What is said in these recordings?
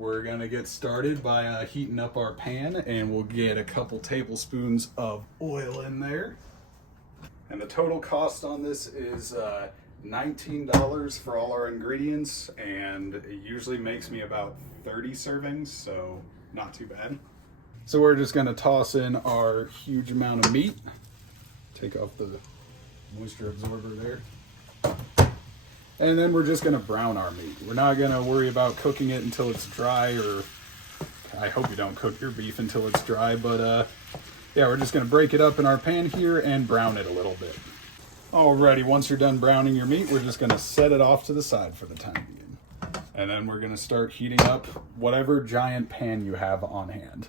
we're gonna get started by heating up our pan, and we'll get a couple tablespoons of oil in there. And the total cost on this is $19 for all our ingredients, and it usually makes me about 30 servings, so not too bad. So we're just gonna toss in our huge amount of meat. Take off the moisture absorber there. And then we're just gonna brown our meat. We're not gonna worry about cooking it until it's dry, or I hope you don't cook your beef until it's dry, but yeah, we're just gonna break it up in our pan here and brown it a little bit. Alrighty, once you're done browning your meat, we're just gonna set it off to the side for the time being. And then we're gonna start heating up whatever giant pan you have on hand.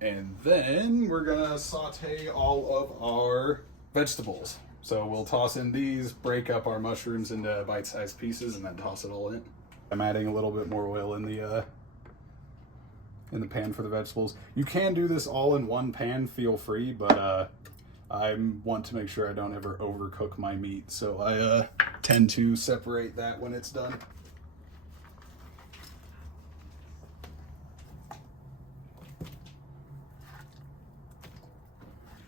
And then we're gonna saute all of our vegetables. So we'll toss in these, break up our mushrooms into bite-sized pieces, and then toss it all in. I'm adding a little bit more oil in the pan for the vegetables. You can do this all in one pan, feel free, but I want to make sure I don't ever overcook my meat, so I tend to separate that when it's done.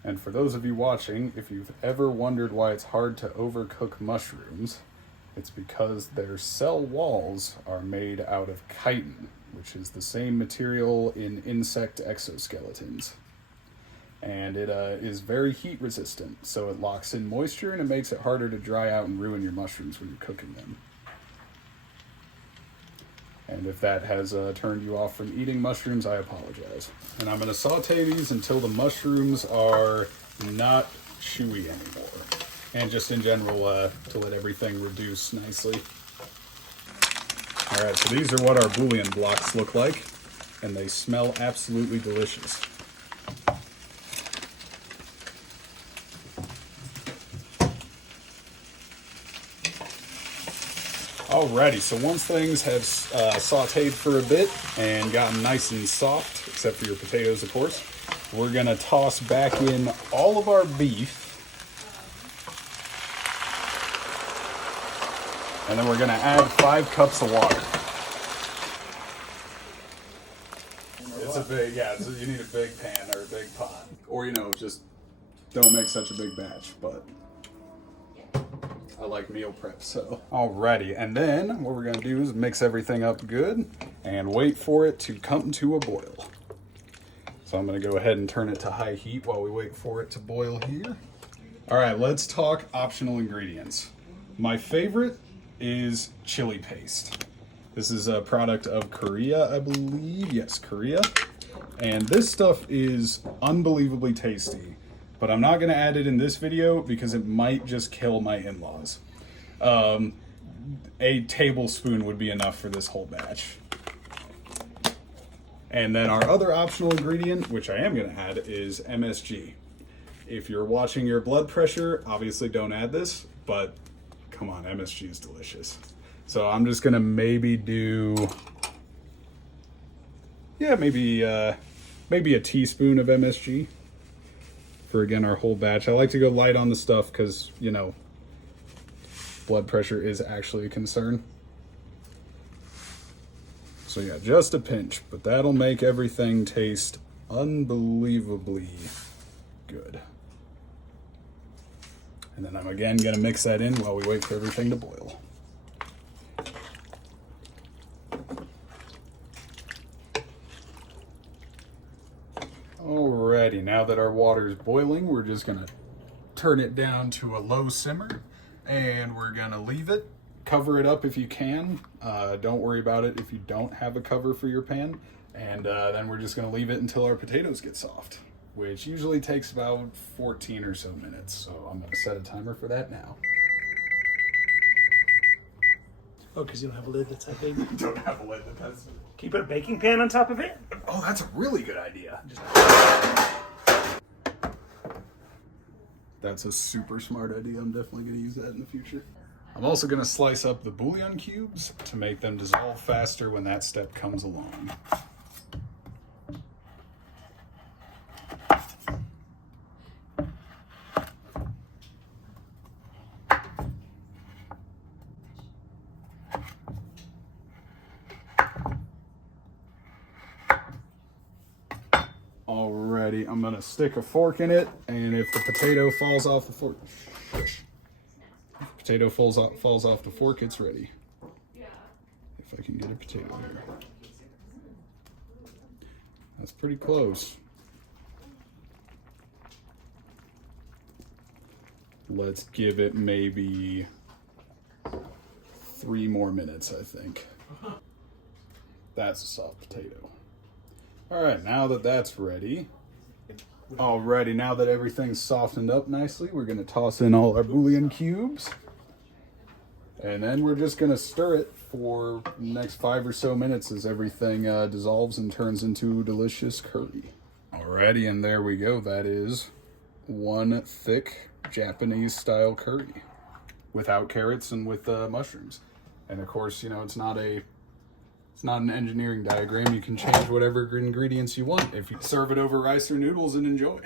And for those of you watching, if you've ever wondered why it's hard to overcook mushrooms, it's because their cell walls are made out of chitin, which is the same material in insect exoskeletons. And it is very heat resistant, so it locks in moisture and it makes it harder to dry out and ruin your mushrooms when you're cooking them. And if that has turned you off from eating mushrooms, I apologize. And I'm gonna saute these until the mushrooms are not chewy anymore. And just in general, to let everything reduce nicely. All right, so these are what our bouillon blocks look like, and they smell absolutely delicious. Alrighty, so once things have sauteed for a bit and gotten nice and soft, except for your potatoes, of course, we're gonna toss back in all of our beef. And then we're gonna add 5 cups of water. It's a big, yeah, so you need a big pan or a big pot. Or, just don't make such a big batch, but I like meal prep, so. Alrighty, and then what we're gonna do is mix everything up good and wait for it to come to a boil. So I'm gonna go ahead and turn it to high heat while we wait for it to boil here. All right, let's talk optional ingredients. My favorite is chili paste. This is a product of Korea, I believe. Yes, Korea. And this stuff is unbelievably tasty. But I'm not gonna add it in this video because it might just kill my in-laws. A tablespoon would be enough for this whole batch. And then our other optional ingredient, which I am gonna add, is MSG. If you're watching your blood pressure, obviously don't add this, but come on, MSG is delicious. So I'm just gonna maybe do, yeah, maybe a teaspoon of MSG. For again our whole batch. I like to go light on the stuff because blood pressure is actually a concern. So yeah, just a pinch, but that'll make everything taste unbelievably good. And then I'm again gonna mix that in while we wait for everything to boil. Alrighty, now that our water is boiling, we're just gonna turn it down to a low simmer, and we're gonna leave it. Cover it up if you can. Don't worry about it if you don't have a cover for your pan. And then we're just gonna leave it until our potatoes get soft, which usually takes about 14 or so minutes. So I'm gonna set a timer for that now. Oh, because you don't have a lid that's that big? Don't have a lid that has... Can you put a baking pan on top of it? Oh, that's a really good idea. That's a super smart idea. I'm definitely gonna use that in the future. I'm also gonna slice up the bouillon cubes to make them dissolve faster when that step comes along. ready. I'm gonna stick a fork in it, and if the potato falls off the fork, if the potato falls off the fork, it's ready. If I can get a potato here. That's pretty close. Let's give it maybe 3 more minutes, I think. That's a soft potato. All right, now that that's ready. Alrighty, now that everything's softened up nicely, we're gonna toss in all our bouillon cubes. And then we're just gonna stir it for the next 5 or so minutes as everything dissolves and turns into delicious curry. Alrighty, and there we go. That is one thick Japanese style curry without carrots and with mushrooms. And of course, you know, it's not an engineering diagram. You can change whatever ingredients you want if you serve it over rice or noodles and enjoy.